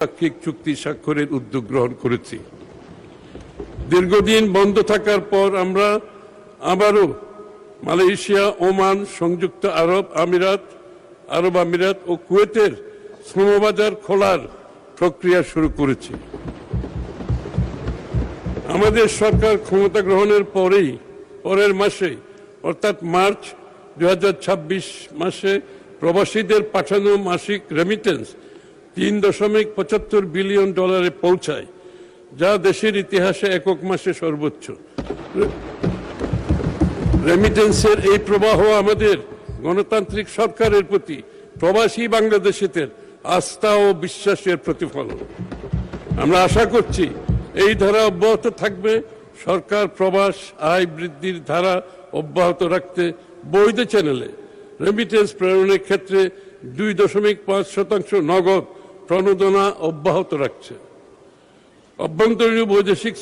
দ্বিপাক্ষিক চুক্তি স্বাক্ষরের উদ্যোগ গ্রহণ করেছি। দীর্ঘদিন বন্ধ থাকার পর আমরা আবারও মালয়েশিয়া, ওমান, সংযুক্ত আরব আমিরাত ও কুয়েতের শ্রমবাজার খোলার প্রক্রিয়া শুরু করেছি। আমাদের সরকার ক্ষমতা গ্রহণের পরের মাসে অর্থাৎ মার্চ 2026 মাসে প্রবাসীদের পাঠানো মাসিক রেমিটেন্স $3.75 বিলিয়ন পৌঁছায়, যা দেশের ইতিহাসে একক মাসে সর্বোচ্চ। রেমিটেন্সের এই প্রবাহ আমাদের গণতান্ত্রিক সরকারের প্রতি প্রবাসী বাংলাদেশিদের আস্থা ও বিশ্বাসের প্রতিফলন। আমরা আশা করছি এই ধারা অব্যাহত থাকবে। সরকার প্রবাস আয় বৃদ্ধির ধারা অব্যাহত রাখতে বৈধ চ্যানেলে রেমিটেন্স প্রেরণের ক্ষেত্রে 2.5% নগদ প্রণোদনা অব্যাহত রাখছে। অভ্যন্তরীণ বৈদেশিক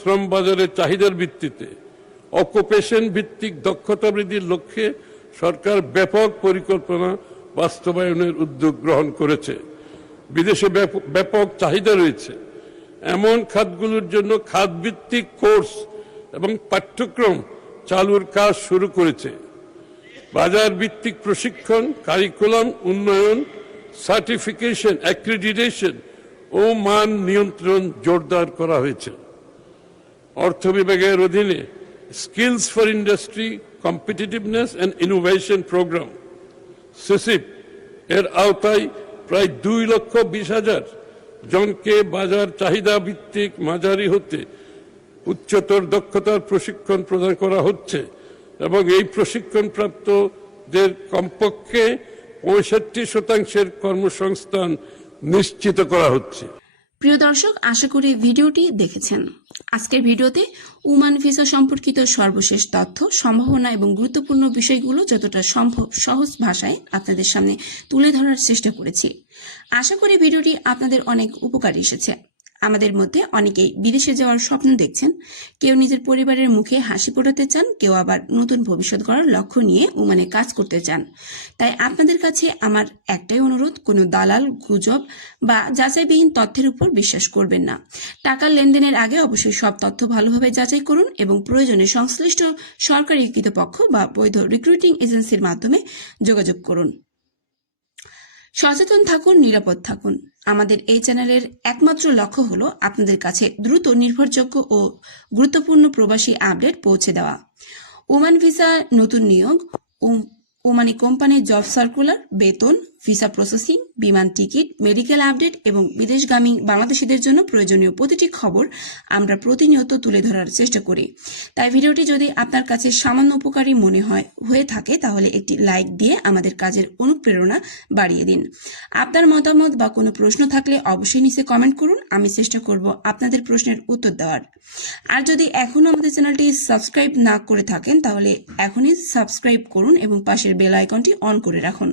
শ্রম বাজারের চাহিদার ভিত্তিতে অকুপেশন ভিত্তিক দক্ষতা বৃদ্ধির লক্ষ্যে সরকার ব্যাপক পরিকল্পনা বাস্তবায়নের উদ্যোগ গ্রহণ করেছে। বিদেশে ব্যাপক চাহিদা রয়েছে এমন খাতগুলোর জন্য খাতভিত্তিক কোর্স এবং পাঠ্যক্রম চালুর কাজ শুরু করেছে। বাজার ভিত্তিক প্রশিক্ষণ, কারিকুলাম উন্নয়ন, সার্টিফিকেশন, অ্যাক্রিডিটেশন ও মান নিয়ন্ত্রণ জোরদার করা হয়েছে। অর্থ বিভাগের অধীনে skills for industry, competitiveness and innovation programme সিসিপ এর আওতায় প্রায় 2,20,000 জনকে বাজার চাহিদা ভিত্তিক মাঝারি হতে উচ্চতর দক্ষতার প্রশিক্ষণ প্রদান করা হচ্ছে এবং এই প্রশিক্ষণপ্রাপ্তদের কমপক্ষে 65% কর্মসংস্থান নিশ্চিত করা হচ্ছে। প্রিয় দর্শক, আশা করি ভিডিওটি দেখেছেন। আজকের ভিডিওতে ওমান ভিসা সম্পর্কিত সর্বশেষ তথ্য, সম্ভাবনা এবং গুরুত্বপূর্ণ বিষয়গুলো যতটা সম্ভব সহজ ভাষায় আপনাদের সামনে তুলে ধরার চেষ্টা করেছি। আশা করি ভিডিওটি আপনাদের অনেক উপকারী এসেছে। আমাদের মধ্যে অনেকেই বিদেশে যাওয়ার স্বপ্ন দেখছেন। কেউ নিজের পরিবারের মুখে হাসি ফোটাতে চান, কেউ আবার নতুন ভবিষ্যৎ গড়ার লক্ষ্য নিয়ে ওমানে কাজ করতে চান। তাই আপনাদের কাছে আমার একটাই অনুরোধ, কোনো দালাল, গুজব বা যাচাইবিহীন তথ্যের উপর বিশ্বাস করবেন না। টাকার লেনদেনের আগে অবশ্যই সব তথ্য ভালোভাবে যাচাই করুন এবং প্রয়োজনে সংশ্লিষ্ট সরকারি কর্তৃপক্ষ বা বৈধ রিক্রুটিং এজেন্সির মাধ্যমে যোগাযোগ করুন। সচেতন থাকুন, নিরাপদ থাকুন। আমাদের এই চ্যানেলের একমাত্র লক্ষ্য হলো আপনাদের কাছে দ্রুত, নির্ভরযোগ্য ও গুরুত্বপূর্ণ প্রবাসী আপডেট পৌঁছে দেওয়া। ওমান ভিসা নতুন নিয়োগ, ওমানি কোম্পানির জব সার্কুলার, বেতন, ভিসা প্রসেসিং, বিমান টিকিট, মেডিকেল আপডেট এবং বিদেশগামী বাংলাদেশিদের জন্য প্রয়োজনীয় প্রতিটি খবর আমরা প্রতিনিয়ত তুলে ধরার চেষ্টা করি। তাই ভিডিওটি যদি আপনার কাছে সামান্য উপকারী মনে হয়ে থাকে তাহলে একটি লাইক দিয়ে আমাদের কাজের অনুপ্রেরণা বাড়িয়ে দিন। আপনার মতামত বা কোনো প্রশ্ন থাকলে অবশ্যই নিচে কমেন্ট করুন। আমি চেষ্টা করব আপনাদের প্রশ্নের উত্তর দেওয়ার। আর যদি এখনো আমাদের চ্যানেলটি সাবস্ক্রাইব না করে থাকেন তাহলে এখনই সাবস্ক্রাইব করুন এবং পাশের বেল আইকনটি অন করে রাখুন।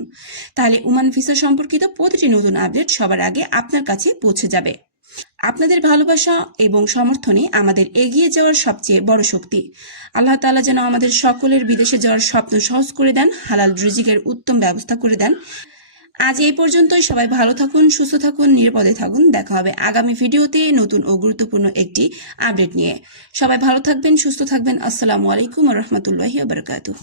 তাহলে ওমান ভিসা সম্পর্কিত প্রতিটি নতুন আপডেট সবার আগে আপনার কাছে পৌঁছে যাবে। আপনাদের ভালোবাসা এবং সমর্থনে আমাদের এগিয়ে যাওয়ার সবচেয়ে বড় শক্তি। আল্লাহ তাআলা যেন আমাদের সকলের বিদেশে যাওয়ার স্বপ্ন সহজ করে দেন, হালাল রিজিকের উত্তম ব্যবস্থা করে দেন। আজ এই পর্যন্তই। সবাই ভালো থাকুন, সুস্থ থাকুন, নিরাপদে থাকুন। দেখা হবে আগামী ভিডিওতে নতুন ও গুরুত্বপূর্ণ একটি আপডেট নিয়ে। সবাই ভালো থাকবেন, সুস্থ থাকবেন। আসসালামু আলাইকুম ওয়া রাহমাতুল্লাহি ওয়া বারাকাতুহু।